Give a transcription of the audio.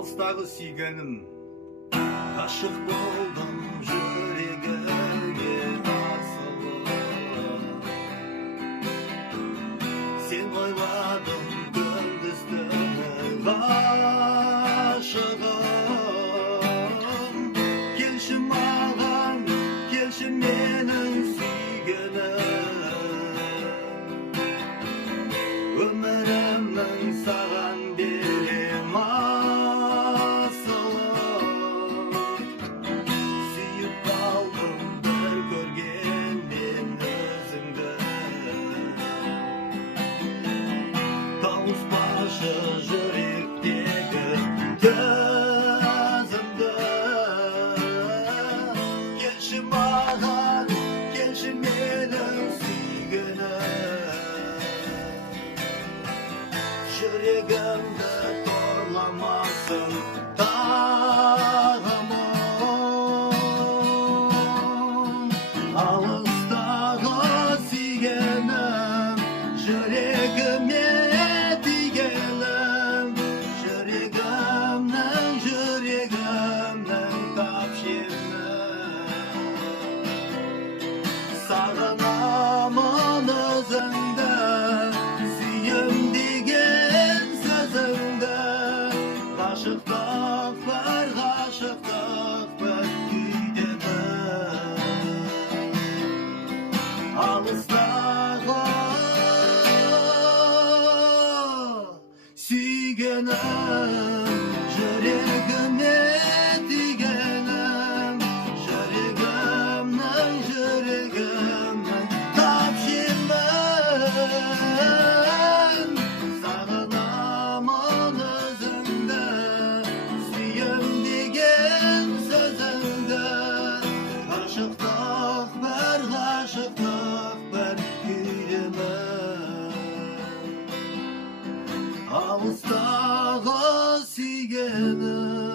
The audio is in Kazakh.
Алыстағы сүйгенім, ғашық болдым жүрегіңе асылып. Сен ойладым күндіз-түні ғашығым. Келші маған, келші менің сүйгенім. Өмірімнің саған берем асылым. Сүйіп қалдым бір көргенмен өзіңді. Тауыспашы жүректегі төзімді. Келші маған, келші менің сүйгенім. Жүрегімді торламасын тағамым. Алыстағы сүйгенім, жүрегіме тигенім. Жүрегімнің тапшемім. Сағынамын өзіңді, сүйем деген сөзіңді. Ғашықтық бір күйдемін. Алыстағы сүйгенім, жүрегіме тигенім. Жүрегімнің тапшемін. Сағынамын өзіңді, сүйем деген сөзіңді. Ғашықтық бір күйдемін. Алыстағы сүйгенім.